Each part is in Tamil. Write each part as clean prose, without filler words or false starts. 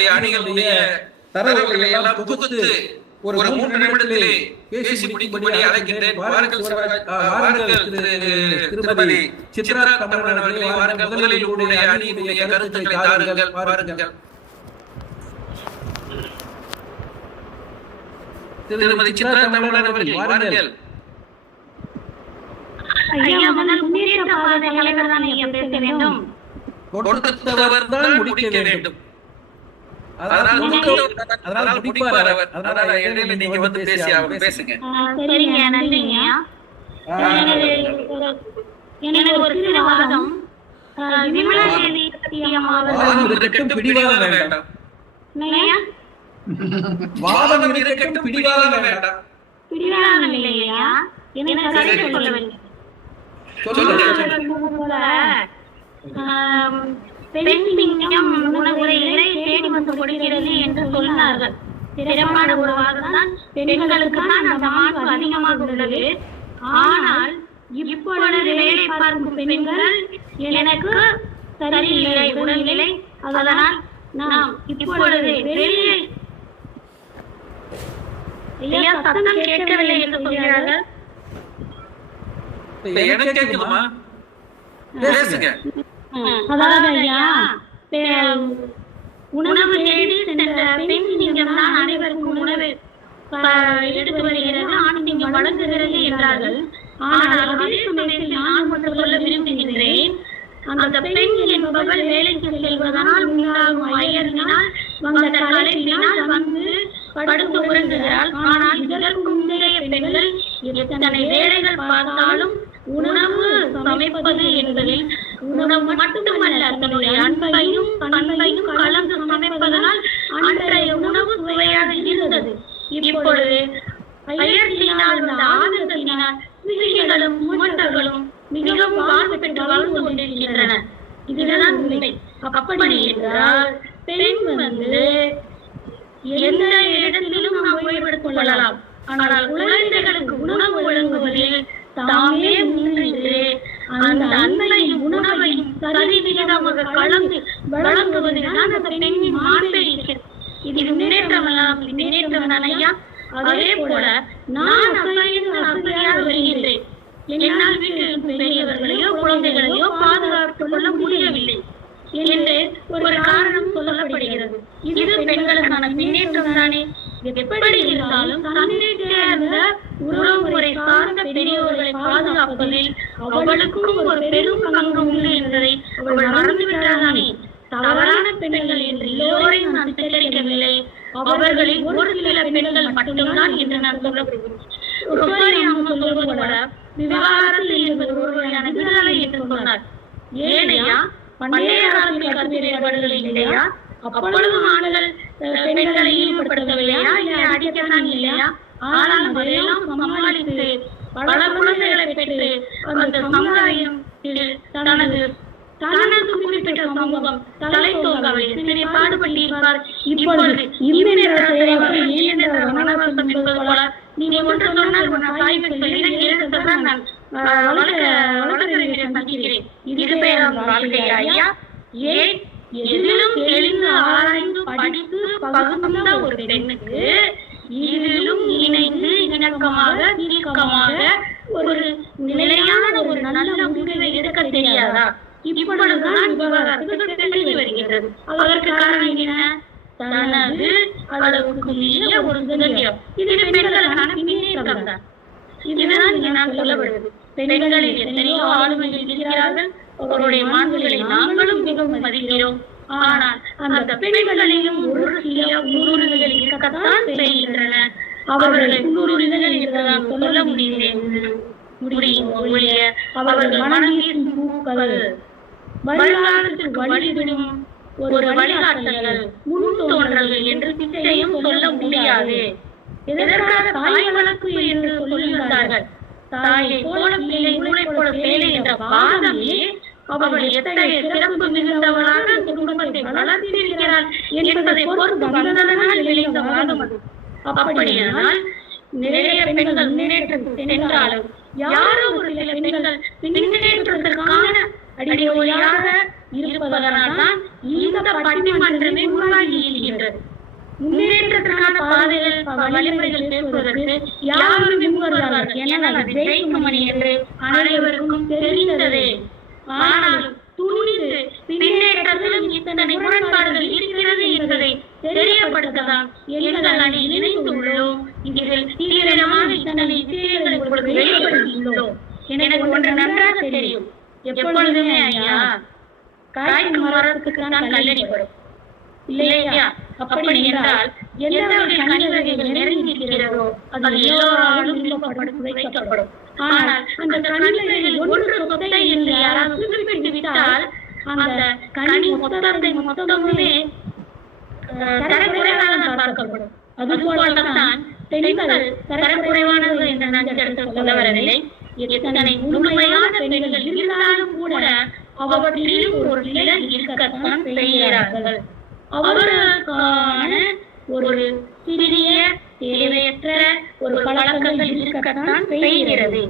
நம்முடைய அணிகளுடைய தரவுகளை எல்லாம் தொகுத்து ஒரு 3 நிமிடத்திலே பேசி முடிக்கும்படி அழைக்கின்றேன். வாருங்கள் திருமதி சித்ரா கமரன் அவர்களே, வாருங்கள். முதலில் உங்களுடைய அணியினுடைய கருத்துக்களை தாருங்கள். வாருங்கள் திருமதி சித்ரா கமரன் அவர்களே, வாருங்கள். கொடுத்தவர் தான் முடிக்க வேண்டும். நீங்க வந்து பேசுங்க. பிடிவாதம் வேண்டாம். வாதம் இருக்கட்டும், பிடிவாதம் வேண்டாம். பிடிவாதம் இல்லையா? பெண் சிங்கம் உணவுரை தேடி வந்து கொடுக்கிறது என்று சொன்னார்கள். சிறப்பான ஒரு வாதம்தான். பெண்களுக்கு தான் அந்த மாண்பு அதிகமாக உள்ளது. ஆனால் இப்பொழுது வேலை பார்க்கும் பெண்கள் எனக்கு சரியில்லை உடல்நிலை, அதனால் நாம் இப்பொழுது வெளியே சத்தம் கேட்கவில்லை என்று சொல்கிறார்கள். அதாவது ஐயா, உணவு தேடி சென்ற பெண் சிங்கம் தான் அனைவருக்கும் உணவு எடுத்து வருகிறது, ஆண் சிங்கம் வழங்குகிறது என்றார்கள். ஆனால் அதே சமயத்தில் நான் ஒன்று சொல்ல விரும்புகின்றேன். அந்த பெண் என்பவர்கள் வேலைக்கு செல்வதனால் உண்டாகும் அயர்வினால் வந்த களைப்பினால் வந்து படுத்து உறங்குகிறாள். ஆனால் இதற்கு முந்தைய பெண்கள் எத்தனை வேலைகள் பார்த்தாலும் உணவு சமைப்பது என்பதில் உணவு மட்டுமல்ல, தன்னுடைய அன்பையும் பண்பையும் கலந்து சமைப்பதனால் அன்றைய உணவு சுவையாக இருந்தது. இப்பொழுது பயிற்சியினால் வந்த ஆனந்தத்தினால் சிறுமிகளும் மூட்டர்களும் மிகவும் வாழ்வு பெற்று வாழ்ந்து கொண்டிருக்கின்றன. இதுதான் உண்மை. அப்படி என்றால் பெண் வந்து எந்த இடத்திலும் நாம் ஓய்வெடுத்துக் கொள்ளலாம். ஆனால் குழந்தைகளுக்கு உணவு வழங்குவதில் தாமே முன்னின்று அந்த அன்பையும் உணவையும் சரிவிகிதமாக கலந்து வழங்குவதில் தான் அந்த பெண்ணின் மாண்பை இருக்கிறது. இது முன்னேற்றம் தான் ஐயா. அதே போல நான் அசையாக வருகின்றேன். என்னால் வீட்டில் பெரியவர்களையோ குழந்தைகளையோ பாதுகாத்துக் கொள்ள முடியவில்லை என்று ஒரு காரணம் சொல்லப்படுகிறது. இது பெண்களுக்கான முன்னேற்றம் தானே. எப்படி இருந்தாலும் தன்னை சேர்ந்த உறவு முறை சார்ந்த பெரியவர்களை பாதுகாப்பதில் அவளுக்கும் ஒரு பெரும் பங்கு உண்டு என்பதை அவள் மறந்துவிட்டாதானே. தவறான பெண்கள் என்று எல்லோரையும் நான் சித்தரிக்கவில்லை. அவர்களில் ஒரு சில பெண்கள் மட்டும்தான் என்று நான் சொல்லப்படுகிறேன். சொல்வது போல விவாகரத்து என்பது ஒரு வகையான விடுதலை என்று சொன்னார். ஏனையா பண்டைய காலத்தில் கருத்து வேறுபாடுகள் இல்லையா? அப்பொழுது ஆண்கள் பெண்களை ஈடுபடுத்தவில்லையா? இல்லை அடிக்கத்தான் இல்லையா? ஆனால் அதையெல்லாம் சமாளித்து பல குழந்தைகளை பெற்று அந்த சமுதாயம் தனது குறிப்பிட்ட சமூகம் தலை தோங்கவை சிறிய பாடுபட்டு இருப்பார். இப்பொழுது வனவாசம் என்பது போல நீங்க ஒன்று சொன்னால் சாய்வு சொல்கிறேன், இரண்டு சொன்னால் நான் வளர்க்கிறேன் சந்திக்கிறேன். இது பேர் வாழ்க்கையா ஐயா? ஏன் எதிலும் தெளிந்து ஆராய்ந்து படித்து பகுந்த ஒரு பெண்ணுக்கு இதிலும் இணைந்து இணக்கமாக தீர்க்கமாக ஒரு நிலையான ஒரு நல்ல முடிவை எடுக்க தெரியாதா? இப்பொழுதுதான் விவகாரத்துக்கு தெளிவு வருகிறது. அதற்கு காரணம் என்ன? தனது அளவுக்கு மீறிய ஒரு சுதந்திரம். இது பெண்களுக்கான முன்னேற்றம் தான். இதுதான் நான் சொல்ல வருவது. பெண்களில் எத்தனையோ ஆளுமைகள் இருக்கிறார்கள். அவருடைய மாண்புகளை நாங்களும் மிகவும் மதிக்கிறோம். ஆனால் அந்த பெண்களிலும் ஒரு சில முன்னுரிமைகள் இருக்கத்தான் செய்கின்றன. அவர்கள் முன்னுரிமைகள் என்று நான் சொல்ல முடியும். அவர்கள் மனதில் பூக்கள் வருங்காலத்திற்கு வழிவிடும் ஒரு வழிகாட்டல்கள் முன் தோன்றல்கள் என்று நிச்சயம் சொல்ல முடியாது. எதற்காக தாய் வளர்ப்பு என்று சொல்லியிருந்தார்கள். தாயை போல பிள்ளை நூலை போல பேலை என்ற வாதமே அவள் எத்தகைய சிறப்பு மிகுந்தவளாக அந்த குடும்பத்தை வளர்த்திருக்கிறாள் என்பதை பொறுத்து வந்ததனால் விளைந்த வாதம் அது. அப்படியானால் நிறைய பெண்கள் முன்னேற்றம் சென்றாலும் யாரோ ஒரு சில பெண்கள் முன்னேற்றத்திற்கான அடிப்படையாக இருப்பதனால் தான் இந்த பட்டிமன்றமே உருவாகி இருக்கிறது. வருகிறது. முன்னேற்றத்திற்கான பாதைகள் வழிமுறைகள் பேசுவதற்கு யாரும் முன்வருவார்கள். ஏனால் அது ஜெயிக்கும் மணி என்று அனைவருக்கும் தெரிந்ததே. ஆனாலும் துணிந்து பின்னேற்றத்திலும் இத்தனை முரண்பாடுகள் இருக்கிறது என்பதை தெரியப்படுத்ததான் எங்கள் அணி இணைந்துள்ளோம். இதில் தீவிரமான இத்தனை விஷயங்களை உங்களுக்கு வெளிப்படுத்தியுள்ளோம். எனக்கு ஒன்று நன்றாக தெரியும். எப்பொழுதுமே ஐயா, காய்க்கும் மரத்துக்கு தான் கல்லடி வரும் இல்லையா? அப்படி என்றால் எந்த கனி வகைகள் நெருங்கி இருக்கிறதோ அது எல்லோராலும் வைக்கப்படும். ஆனால் அந்த கனி வகைகள் ஒன்று சொத்தை என்று யாராவது குறிப்பிட்டு விட்டால் அந்த கனி மொத்தமுமே தரக்குறைவாக பார்க்கப்படும். அதுபோலதான் பெண்கள் தரக்குறைவானது என்ற நஞ்செடுத்து சொல்ல வரவில்லை. எத்தனை முழுமையான பெண்கள் இருந்தாலும் கூட அவற்றில் ஒரு நிழல் இருக்கத்தான் செய்கிறார்கள். அவர்களுக்கான ஒரு சிறிய தேவையற்ற ஒரு பழக்கங்கள் இருக்கத்தான் செய்கிறது.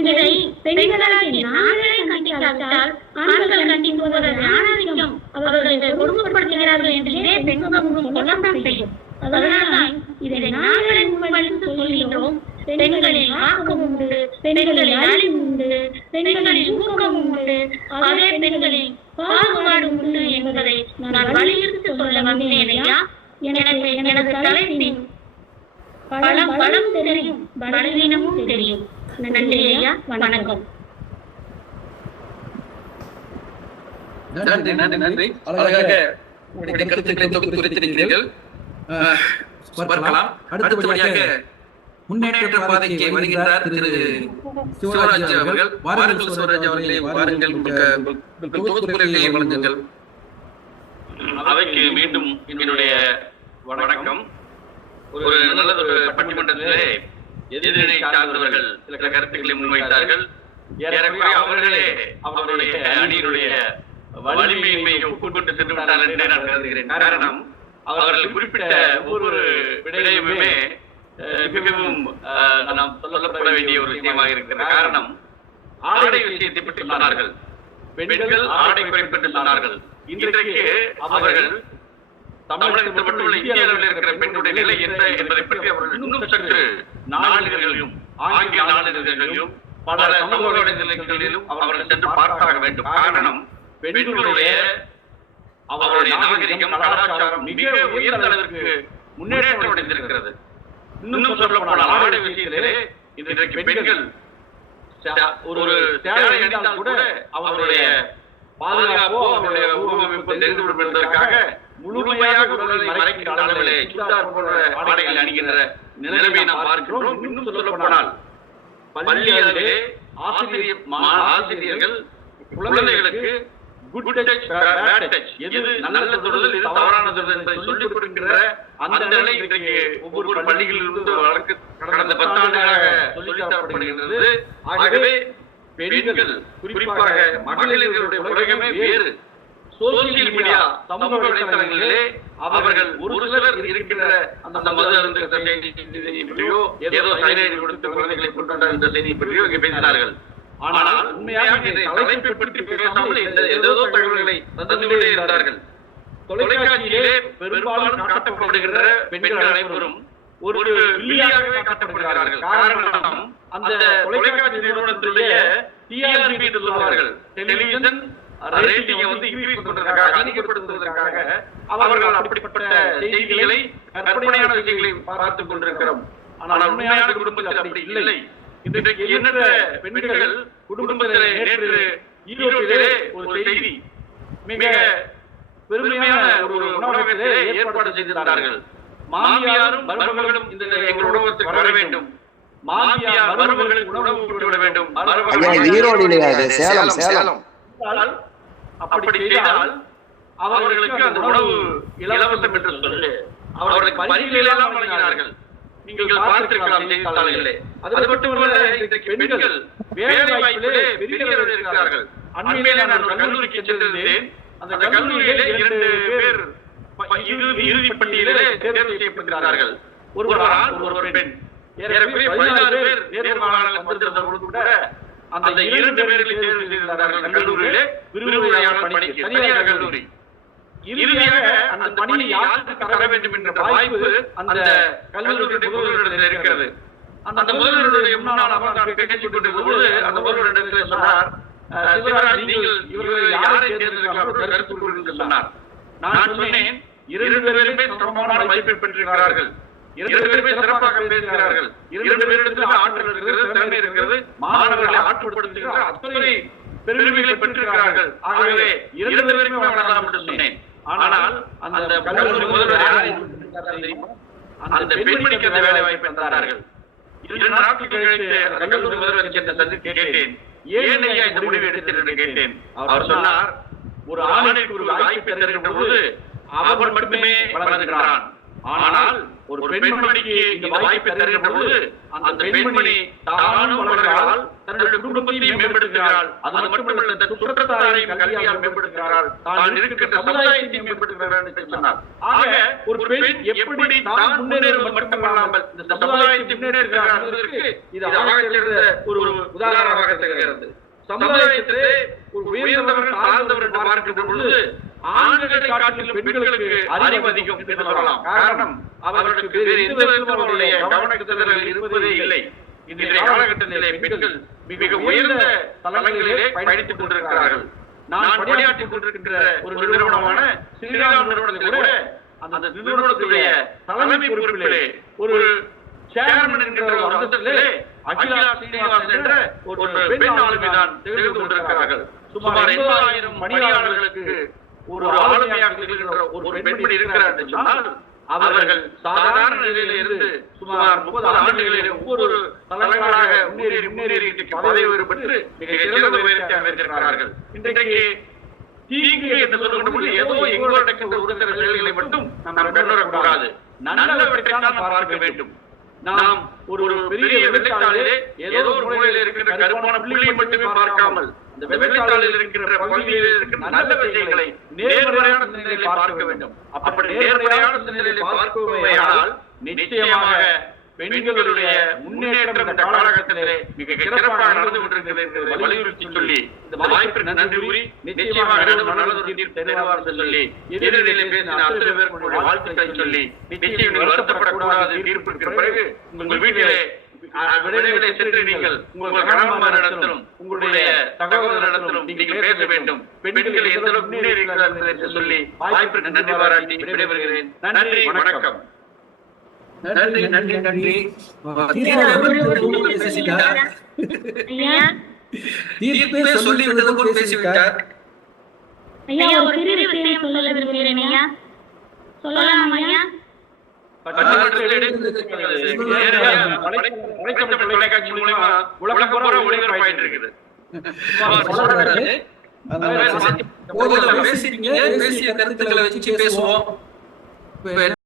இதை பெண்களாகி நாங்களே கண்டிக்காவிட்டால் ஆண்கள் கண்டிப்பவர்கள் ஆணாதிக்கம் அவர்களை கொடுமைப்படுத்துகிறார்கள் என்றே பெண் சமூகம் சொல்லத்தான் செய்யும். அதனால்தான் இதை நாங்களே முன்வழித்து சொல்கிறோம். பெண்களில் ஆக்கம் உண்டு, பெண்களில் அழிவு உண்டு, பெண்களில் ஊக்கம் உண்டு, அதே பெண்களில் பாகுபாடு உண்டு என்பதை நான் வலியுறுத்தி சொல்ல வந்தேனையா. எனக்கு எனது தலைப்பின் பலம் தெரியும், பலவீனமும் தெரியும். நன்றி ஐயா, வணக்கம். நன்றி நன்றி நன்றி. அழகாக உங்களுடைய கருத்துக்களை தொகுத்திருக்கிறீர்கள். பார்க்கலாம். அடுத்தபடியாக முன்னேற்ற பாதைக்கு வருகின்றார் திரு சிவராஜ் அவர்கள். வாருங்கள் சிவராஜ் அவர்களே, வாருங்கள், தொகுப்புரைகளை வழங்குங்கள். அவைக்கு மீண்டும் என்னுடைய வணக்கம். ஒரு நல்லதொரு பட்டிமன்றத்திலே எதிரினை சார்ந்தவர்கள் சில கருத்துக்களை முன்வைத்தார்கள். ஏறக்குறைய அவர்களே அவருடைய அணியினுடைய வலிமையை ஒப்புக்கொண்டு சென்று விட்டார் என்று நான் கருதுகிறேன். காரணம், அவர்கள் குறிப்பிட்ட ஒவ்வொரு விடயமுமே மிகவும் நாம் சொல்லப்பட வேண்டிய ஒரு விஷயமாக இருக்கிற காரணம், ஆடை விஷயத்தை பற்றி சொன்னார்கள். பெண்கள் ஆடை குறைப்பட்டு சொன்னார்கள். இன்றைக்கு அவர்கள் தமிழகத்தில் மட்டுமல்ல இந்திய அளவில் இருக்கிற பெண்களுடைய நிலை என்ன என்பதை பற்றி அவர்கள் இன்னும் சற்று நாளிதழ்களிலும் ஆங்கில நாளிதழ்களிலும் பல சமூக வலைதளங்களிலும் அவர்கள் சென்று பார்த்தாக வேண்டும். காரணம், பெண்களுடைய அவருடைய நாகரிகம் கலாச்சாரம் மிக உயர்ந்த அளவிற்கு முன்னேற்றம் அடைந்திருக்கிறது. இன்னும் சொல்ல போனால் ஆடை விஷயத்திலே இன்றைக்கு பெண்கள் ஒரு சேலை அணிந்தால் கூட அவருடைய பாதுகாப்போ அவருடைய உருவமைப்போ தெரிந்துவிடும் என்பதற்காக முழுமையாக உடலை மறைக்கின்ற அளவிலே சுடிதார் போன்ற ஆடைகள் அணிகின்ற நிலைமையை நாம் பார்க்கிறோம். இன்னும் சொல்ல போனால் பள்ளிகளிலே ஆசிரியர்கள் குழந்தைகளுக்கு குட் டச், பேட் டச், எது நல்ல தொடுதல், எது தவறான தொடுதல் என்பதை சொல்லிக் கொடுக்கின்ற அந்த நிலை இன்றைக்கு ஒவ்வொரு பள்ளிகளிலிருந்து வழக்கு கடந்த 10 ஆண்டுகளாக சொல்லித் தரப்படுகின்றது. ஆகவே பெண்கள், குறிப்பாக மகளிர்களுடைய உலகமே வேறு. சோசியல் மீடியா சமூக வலைத்தளங்களிலே அவர்கள் ஒரு சிலர் இருக்கின்ற அந்த மது அருந்த செய்தியை பற்றியோ ஏதோ சைனைடு கொடுத்த குழந்தைகளை கொண்டு அந்த செய்தியை பற்றியோ இங்கே பேசினார்கள். ஆனால் உண்மையாக இதை தலைப்பை பற்றி பேசாமல் ஏதோ தகவல்களை தந்துவிட்டே இருந்தார்கள். தொலைக்காட்சியிலே பெரும்பாலும் காட்டப்படுகின்ற பெண்கள் அனைவரும் ஒரு வில்லியாக காட்டப்படுகிறார்கள். காரணம், அந்த தொலைக்காட்சி நிறுவனத்துடைய டிஆர்பி என்று சொல்வார்கள், டெலிவிஷன் ரேட்டிங்கை இன்க்ரீஸ் பண்றதுக்காக, அதிகப்படுத்துவதற்காக அவர்கள் அப்படிப்பட்ட செய்திகளை, கற்பனையான விஷயங்களை பார்த்துக் கொண்டிருக்கிறோம். ஆனால் உண்மையான குடும்பத்தில் அப்படி இல்லை. இன்றைக்கு எண்ணற்ற பெண்கள் குடும்பத்திலே நேற்று ஈரோட்டிலே ஒரு செய்தி, மிக பெருமையான ஒரு உணவகத்திலே ஏற்பாடு செய்திருந்தார்கள். மாமியாரும் மருமகளும் இந்த எங்கள் உணவகத்துக்கு வர வேண்டும், மாமியார் மருமகளுக்கு உணவு விட்டு விட வேண்டும். அப்படி செய்தால் அவர்களுக்கு அந்த உணவு இலவசம் என்று சொல்லி அவர்களுக்கு பரிசுகள் எல்லாம் வழங்கினார்கள். நீங்கள் பார்த்திருக்கலாம் செய்தித்தாள்களிலே. அது மட்டுமல்ல, இன்றைக்கு பெண்கள் வேலை வாய்ப்பிலே பெரிய அளவில் இருக்கிறார்கள். அண்மையிலே நான் ஒரு கல்லூரிக்கு சென்றிருந்தேன். அந்த கல்லூரியிலே 2 பேர் இறுதி பட்டியலிலே தேர்வு செய்யப்படுகிறார்கள். ஒருவர் ஆண், ஒருவர் பெண். ஏறக்குறைய 16 பேர் நேர்காணல் வந்திருந்தவர்கள் கூட அந்த 2 பேர்களை தேர்வு செய்திருந்தார்கள். கல்லூரியிலே விரிவுரையாளர் பணிக்கு, தனியார் கல்லூரி. இறுதியாக அந்த பணியை யாருக்கு தர வேண்டும் என்ற வாய்ப்பு அந்த கல்லூரியுடைய முதல்வரிடத்தில் இருக்கிறது. அந்த முதல்வருடைய முன்னாள் அவர் நான் பேசிக் கொண்டிருக்கும்போது அந்த முதல்வரிடத்தில் சொன்னார், சிவராஜ் நீங்கள் இவர்கள் யாரை தேர்ந்தெடுக்கலாம் கருத்து கூறுங்கள் சொன்னார். நான் சொன்னேன், 2 பேருமே சமமான மதிப்பை பெற்றிருக்கிறார்கள், 2 பேருமே சிறப்பாக பேசுகிறார்கள், 2 பேரிடத்தில் ஆற்றல் இருக்கிறது, திறமை இருக்கிறது, மாணவர்களை ஆற்றுப்படுத்துகிற அத்தனை பெருமைகளை பெற்றிருக்கிறார்கள். ஆகவே 2 பேருமே வளரலாம் என்று சொன்னேன். ஆனால் அந்த கல்லூரி முதல்வர் அந்த பெண்மணிக்கு அந்த வேலை வாய்ப்பை தந்தார்கள். 2 நாட்கள் கழித்து அந்த கல்லூரி முதல்வர் சென்ற சந்தித்து கேட்டேன், ஏன் ஐயா இந்த முடிவு எடுத்தேன் என்று கேட்டேன். அவர் சொன்னார், ஒரு ஆணைக்கு ஒரு வாய்ப்பை தருகின்ற போது அவர் மட்டுமே வளர்கிறான், ஆனால் ஒரு பெண்மணிக்கு இந்த வாய்ப்பை தருகின்ற போது அந்த பெண்மணி தானும் வளர்கிறாள், தன்னுடைய குடும்பத்தையும் மேம்படுத்துகிறாள், அது மட்டுமல்ல தன் சுற்றத்தாரையும் கல்வியால் மேம்படுத்துகிறாள், தான் இருக்கின்ற சமுதாயத்தையும் மேம்படுத்துகிறார் என்று சொன்னார். ஆக ஒரு பெண் எப்படி தான் முன்னேறுவது மட்டுமல்லாமல் இந்த சமுதாயத்தை முன்னேறுகிறார் என்பதற்கு இது அழகாக ஒரு உதாரணமாக திகழ்கிறது. சமுதாயத்திலே ஒரு உயர்ந்தவர்கள் தாழ்ந்தவர்கள் என்று பார்க்கின்ற பொழுது ஆண்களை காட்டிலும் பெண்களுக்கு அறிவு அதிகம் என்று சொல்லலாம். காரணம், அவர்களுக்கு வேறு எந்த விதத்திலும் அவருடைய கவனத்தில் இருப்பதே இல்லை. இன்றைய காலகட்டத்திலே பெண்கள் மிக உயர்ந்த தளங்களிலே பயணித்துக் கொண்டிருக்கிறார்கள். நான் பணியாற்றிக் கொண்டிருக்கின்ற ஒரு நிறுவனமான ஸ்ரீராம் நிறுவனத்தில் கூட அந்த நிறுவனத்துடைய தலைமை பொறுப்பிலே ஒரு சேர்மன் என்கின்ற ஒரு அந்தஸ்திலே அகிலா ஸ்ரீனிவாசன் என்ற ஒரு பெண் ஆளுமைதான் திகழ்ந்து கொண்டிருக்கிறார்கள். சுமார் 80,000 பணியாளர்களுக்கு ஒரு ஆளுமையாக திகழ்கின்ற ஒரு பெண்மணி இருக்கிறார் என்று சொன்னால் அவர்கள் சாதாரண நிலையில இருந்து சுமார் 30 ஆண்டுகளில் ஒவ்வொரு தலைவராக முன்னேறி பதவி உயர்வு பெற்று மிக சிறந்த உயரத்தை அடைந்திருக்கிறார்கள். இன்றைக்கு தீங்கு என்று சொல்லும்போது ஏதோ எங்களோட நடக்கின்ற ஒரு சில செயல்களை மட்டும் நாம் கொண்டுவரக்கூடாது, நல்லவற்றைத்தான் நாம் பார்க்க வேண்டும். நாம் ஒரு பெரிய வெள்ளைத்தாளிலே ஏதோ ஒரு மூலையில் இருக்கின்ற கருப்பான புள்ளியை மட்டுமே பார்க்காமல் இந்த வெள்ளைத்தாளில் இருக்கின்ற பகுதியில் இருக்கின்ற நல்ல விஷயங்களை நேர்மறையான சிந்தனைகளை பார்க்க வேண்டும். அப்படி நேர்மறையான சிந்தனைகளை பார்க்குமையானால் நிச்சயமாக பெண்களுடைய முன்னேற்றம் இந்த காலகட்டத்திலே மிக சிறப்பாக நடந்து கொண்டிருக்கிறது என்பதை வலியுறுத்தி சொல்லி இந்த வாய்ப்பிற்கு நன்றி கூறி நிச்சயமாக நல்லதொரு தீர்ப்பு தருவார் என்று சொல்லி எதிரிலே பேசின அத்தனை பேருடைய வாழ்த்துக்களை சொல்லி நிச்சயம் வருத்தப்படக்கூடாது. தீர்ப்பிற்கு பிறகு உங்கள் வீட்டிலே விரைவிலே சென்று நீங்கள் உங்கள் கணவன்மாரிடத்திலும் உங்களுடைய சகோதரரிடத்திலும் நீங்கள் பேச வேண்டும். பெண்கள் எந்த அளவுக்கு முன்னேறி இருக்கிறார்கள் என்று சொல்லி வாய்ப்பிற்கு நன்றி பாராட்டி விடைபெறுகிறேன். நன்றி, வணக்கம். நன்றி நன்றி நன்றி. தீர்ப்பே சொல்லிவிட்டது போல் பேசிவிட்டார். ஐயா, ஒரு சிறிய விஷயம் சொல்ல விரும்புகிறேன் ஐயா. சொல்லலாமா ஐயா? தொலைக்காட்சி மூலமா உலகம் பூரா ஒளிபரப்பாயிட்டு இருக்குது. பேசிய கருத்துக்களை வச்சு பேசுவோம்.